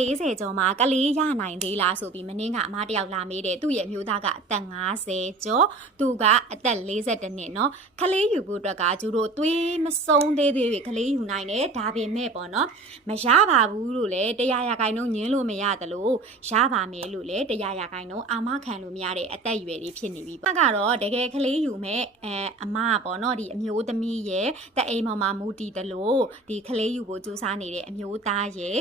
40ကျော်မှာကလေးရနိုင်သေးလားဆိုပြီးမင်းကအမတယောက်လာမေးတယ်သူ့ရဲ့မျိုးသားကအသက်50ကျော်သူကအသက်42နှစ်เนาะကလေးယူဖို့အတွက်ကကျူတို့သွေးမဆုံးသေးသေးကလေးယူနိုင်တယ်ဒါပေမဲ့ပေါ့เนาะမရပါဘူးလို့လေ100ရာခိုင်နှုန်းညင်းလို့မရတယ်လို့ရပါမယ်လို့လေ100ရာခိုင်နှုန်းအာမခံလို့မရတဲ့အသက်အရွယ်တွေဖြစ်နေပြီပေါ့ကတော့တကယ်ကလေးယူမဲ့အမပေါ့เนาะဒီအမျိုးသမီးရဲ့တအိမ်ပေါ်မှာမူတည်တယ်လို့ဒီကလေးယူဖို့စူးစမ်းနေတဲ့အမျိုးသားရဲ့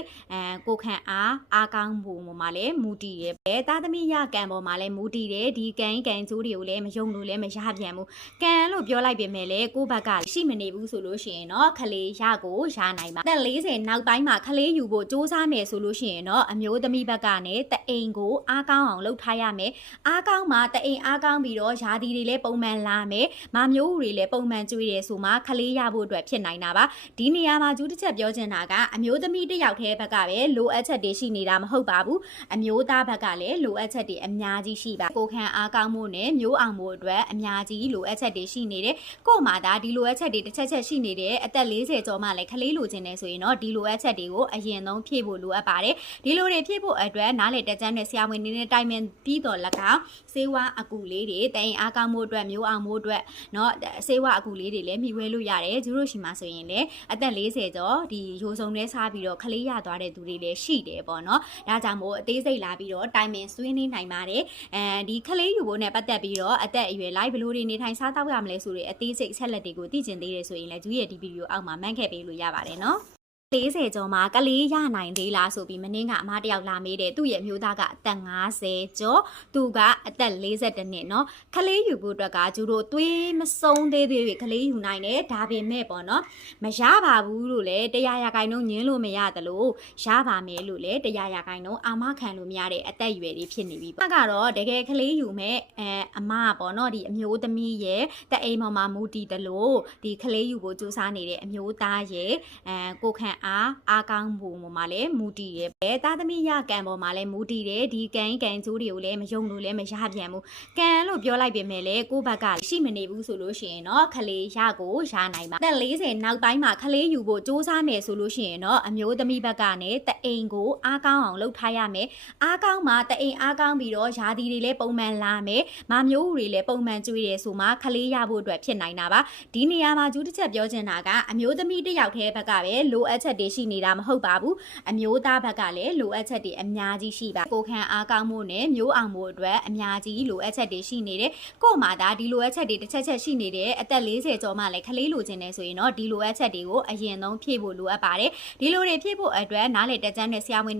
ကိုခန့်အားကောင်းဖို့မှာလည်းမူတည်တယ်ပဲသားသမီးရကံပေါ်မှာလည်းမူတည်တယ်ဒီကံကျိုးတွေကိုလည်းမယုံလို့လည်းမရပြန်ဘူးကံလို့ပြောလိုက်ပေမဲ့လည်းကိုယ့်ဘက်ကရှိမနေဘူးဆိုလို့ရှိရင်တော့ခလေးရကိုရနိုင်ပါသက်40နောက်ပိုင်းမှာခလေးယူဖို့စူးစမ်းမယ်ဆိုလို့ရှိရင်တော့အမျိုးသမီးဘက်ကနေတအိမ်ကိုအားကောင်းအောင်လုပ်ထားရမယ်အားကောင်းမှတအိမ်အားကောင်းပြီးတော့ယာဒီတွေလည်းပုံမှန်လာမယ်မမျိုးတွေလည်းပုံမှန်ကျွေးတယ်ဆိုမှခလေးရဖို့အတွက်ဖြစ်နိုင်တာပါဒီနေရာမှာကျူးတစ်ချက်ပြောချင်တာကအမျိုးသမီးတစ်ယောက်တည်းဘက်ကပဲလိုအပ်ချက်တွေရှိနေတာမဟုတ်ပါဘူးအမျိုးသားဘက်ကလည်းလိုအပ်ချက်တွေအများကြီးရှိပါကိုခန့်အားကောင်းမှုနဲ့မျိုးအောင်မှုအတွက်အများကြီးလိုအပ်ချက်တွေရှိနေတယ်ကို့မှာဒါဒီလိုအပ်ချက်တွေတစ်ချက်ရှိနေတယ်အသက်40ကျော်မှလည်းခလေးလိုချင်တယ်ဆိုရင်တော့ဒီလိုအပ်ချက်တွေကိုအရင်ဆုံးဖြည့်ဖို့လိုအပ်ပါတယ်ဒီလိုတွေဖြည့်ဖို့အတွက်နားလေတက်ကြမ်းနဲ့ဆရာဝန်နေတဲ့တိုင်မင်ပြီးတော့၎င်းစေဝါအကူလေးတွေတိုင်အားကောင်းမှုအတွက်မျိုးအောင်မှုအတွက်เนาะစေဝါအကူလေးတွေလည်းမိဝဲလို့ရတယ်ကျူတို့ရှိမှဆိုရင်လည်းအသက်40ကျော်ဒီရိုးစုံနဲ့စားပြီးတော့ခလေးရသွားတဲ့သူတွေလည်းရှိတယ်ပေါ့เนาะဒါကြောင့်မို့အသေးစိတ်လာပြီးတော့တိုင်မင်ဆွေးနွေးနိုင်ပါတယ်ဒီခလေးယူဖို့နဲ့ပတ်သက်ပြီးတော့အသက်အရွယ်လိုက်ဘလို့တွေနေထိုင်စားတောက်ရမလဲဆိုတဲ့အသေးစိတ်ဆက်လက်တွေကိုသိကျင်သေးတယ်ဆိုရင်လည်းကျူရဲ့ဒီဗီဒီယိုအောက်မှာမှန်းခဲ့ပေးလို့ရပါတယ်เนาะ40ကျော်မှာကလေးရနိုင်သေးလားဆိုပြီးမင်းကအမတယောက်လာမေးတယ်သူ့ရဲ့မျိုးသားကအသက်50ကျော်သူကအသက်42နှစ်เนาะကလေးယူဖို့အတွက်ကကျူတို့သွေးမဆုံးသေးသေးကလေးယူနိုင်တယ်ဒါပေမဲ့ပေါ့เนาะမရပါဘူးလို့လေ100ရာခိုင်နှုန်းညင်းလို့မရတယ်လို့ရပါမယ်လို့လေ100ရာခိုင်နှုန်းအာမခံလို့မရတဲ့အသက်အရွယ်တွေဖြစ်နေပြီပေါ့ကတော့တကယ်ကလေးယူမဲ့အမပေါ့เนาะဒီအမျိုးသမီးရဲ့တအိမ်ပေါ်မှာမူတည်တယ်လို့ဒီကလေးယူဖို့စူးစမ်းနေတဲ့အမျိုးသားရဲ့ကိုခန့်အားကောင်းဖို့မှာလည်းမူတည်တယ်ပဲသားသမီးရကံပေါ်မှာလည်းမူတည်တယ်ဒီကံကျိုးတွေကိုလည်းမယုံလို့လည်းမရပြန်ဘူးကံလို့ပြောလိုက်ပေမဲ့လည်းကိုယ့်ဘက်ကရှိမနေဘူးဆိုလို့ရှိရင်တော့ခလေးရကိုရနိုင်ပါသက်40နောက်ပိုင်းမှာခလေးယူဖို့စူးစမ်းမယ်ဆိုလို့ရှိရင်တော့အမျိုးသမီးဘက်ကနေတအိမ်ကိုအားကောင်းအောင်လုပ်ထားရမယ်အားကောင်းမှတအိမ်အားကောင်းပြီးတော့ယာဒီတွေလည်းပုံမှန်လာမယ်မမျိုးတွေလည်းပုံမှန်ကျွေးတယ်ဆိုမှခလေးရဖို့အတွက်ဖြစ်နိုင်တာပါဒီနေရာမှာကျူးတစ်ချက်ပြောချင်တာကအမျိုးသမီးတစ်ယောက်တည်းဘက်ကပဲလိုအပ်ချက်တွေရှိနေတာမဟုတ်ပါဘူးအမျိုးသားဘက်ကလည်းလိုအပ်ချက်တွေအများကြီးရှိပါကိုခန့်အားကောင်းမှုနဲ့မျိုးအောင်မှုအတွက်အများကြီးလိုအပ်ချက်တွေရှိနေတယ်ကို့မှာဒါဒီလိုအပ်ချက်တွေတစ်ချက်ရှိနေတယ်အသက်40ကျော်မှလည်းခလေးလိုချင်တယ်ဆိုရင်တော့ဒီလိုအပ်ချက်တွေကိုအရင်ဆုံးဖြည့်ဖို့လိုအပ်ပါတယ်ဒီလိုတွေဖြည့်ဖို့အတွက်နားလေတက်ကြမ်းနဲ့ဆရာဝန်